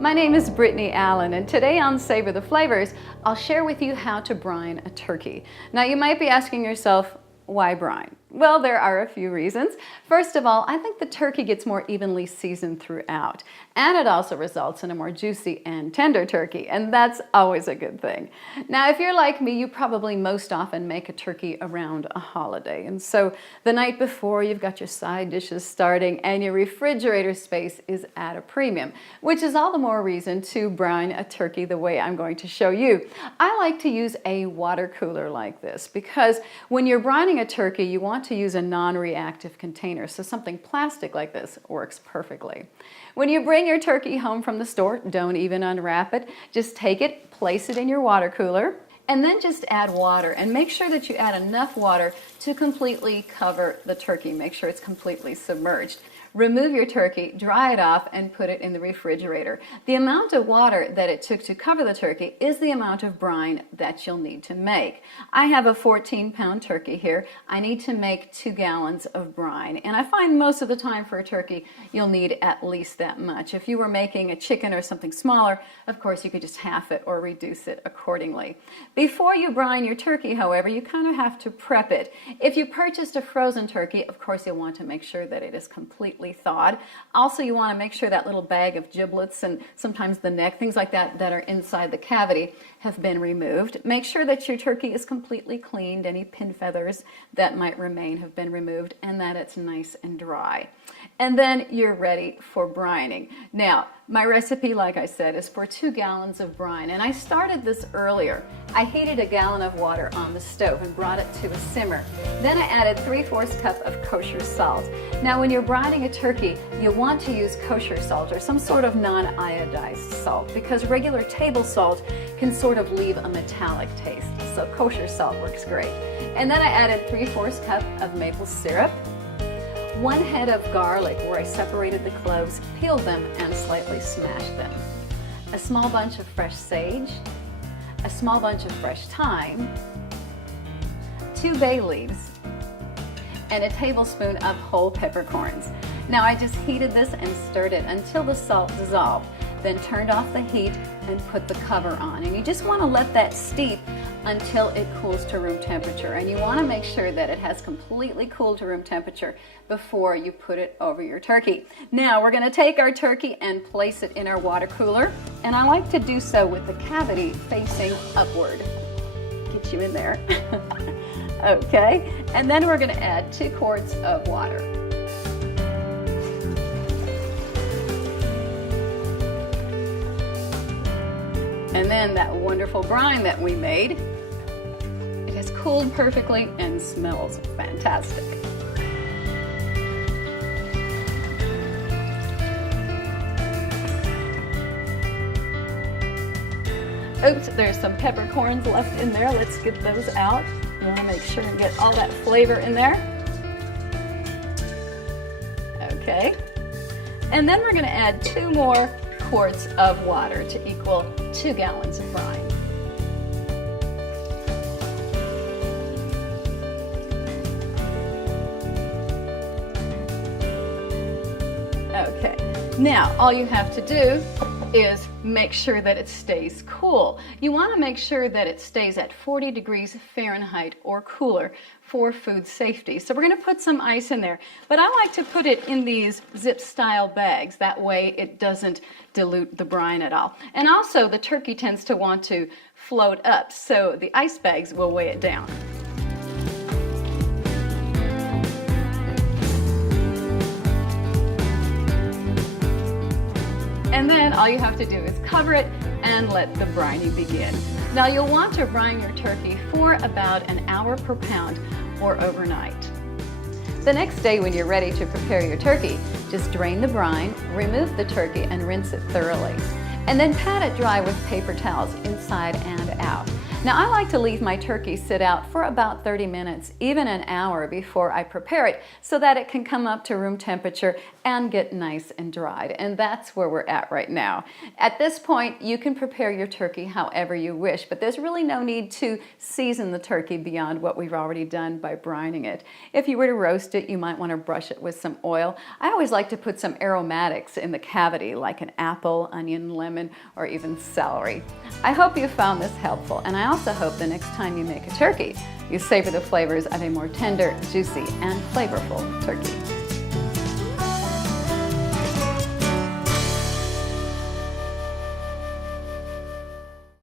My name is Brittany Allyn, and today on Savor the Flavors, I'll share with you how to brine a turkey. Now you might be asking yourself, why brine? Well, there are a few reasons. First of all, I think the turkey gets more evenly seasoned throughout, and it also results in a more juicy and tender turkey, and that's always a good thing. Now, if you're like me, you probably most often make a turkey around a holiday, and so the night before you've got your side dishes starting and your refrigerator space is at a premium, which is all the more reason to brine a turkey the way I'm going to show you. I like to use a water cooler like this because when you're brining a turkey, you want to use a non-reactive container, so something plastic like this works perfectly. When you bring your turkey home from the store, don't even unwrap it. Just take it, place it in your water cooler, and then just add water, and make sure that you add enough water to completely cover the turkey. Make sure it's completely submerged. Remove your turkey, dry it off, and put it in the refrigerator. The amount of water that it took to cover the turkey is the amount of brine that you'll need to make. I have a 14-pound turkey here. I need to make 2 gallons of brine, and I find most of the time for a turkey you'll need at least that much. If you were making a chicken or something smaller, of course you could just half it or reduce it accordingly. Before you brine your turkey, however, you kind of have to prep it. If you purchased a frozen turkey, of course you'll want to make sure that it is completely thawed. Also, you want to make sure that little bag of giblets and sometimes the neck, things like that that are inside the cavity have been removed. Make sure that your turkey is completely cleaned. Any pin feathers that might remain have been removed, and that it's nice and dry. And then you're ready for brining. Now, my recipe, like I said, is for 2 gallons of brine, and I started this earlier. I heated a gallon of water on the stove and brought it to a simmer. Then I added 3/4 cup of kosher salt. Now, when you're brining a turkey, you want to use kosher salt or some sort of non-iodized salt because regular table salt can sort of leave a metallic taste. So kosher salt works great. And then I added 3/4 cup of maple syrup, 1 head of garlic where I separated the cloves, peeled them, and slightly smashed them, a small bunch of fresh sage, a small bunch of fresh thyme, 2 bay leaves, and a tablespoon of whole peppercorns. Now I just heated this and stirred it until the salt dissolved, then turned off the heat and put the cover on. And you just want to let that steep until it cools to room temperature. And you want to make sure that it has completely cooled to room temperature before you put it over your turkey. Now we're going to take our turkey and place it in our water cooler. And I like to do so with the cavity facing upward. Get you in there. Okay. And then we're going to add 2 quarts of water. And then that wonderful brine that we made, it has cooled perfectly and smells fantastic. Oops, there's some peppercorns left in there. Let's get those out. You want to make sure and get all that flavor in there. Okay. And then we're going to add 2 more quarts of water to equal 2 gallons of brine. Okay, now all you have to do is make sure that it stays cool. You want to make sure that it stays at 40 degrees Fahrenheit or cooler for food safety. So we're going to put some ice in there, but I like to put it in these zip style bags. That way it doesn't dilute the brine at all. And also the turkey tends to want to float up, so the ice bags will weigh it down. And then all you have to do is cover it and let the brining begin. Now you'll want to brine your turkey for about an hour per pound or overnight. The next day when you're ready to prepare your turkey, just drain the brine, remove the turkey, and rinse it thoroughly. And then pat it dry with paper towels inside and out. Now, I like to leave my turkey sit out for about 30 minutes, even an hour before I prepare it, so that it can come up to room temperature and get nice and dried. And that's where we're at right now. At this point, you can prepare your turkey however you wish, but there's really no need to season the turkey beyond what we've already done by brining it. If you were to roast it, you might want to brush it with some oil. I always like to put some aromatics in the cavity, like an apple, onion, lemon, or even celery. I hope you found this helpful, and I also hope the next time you make a turkey, you savor the flavors of a more tender, juicy, and flavorful turkey.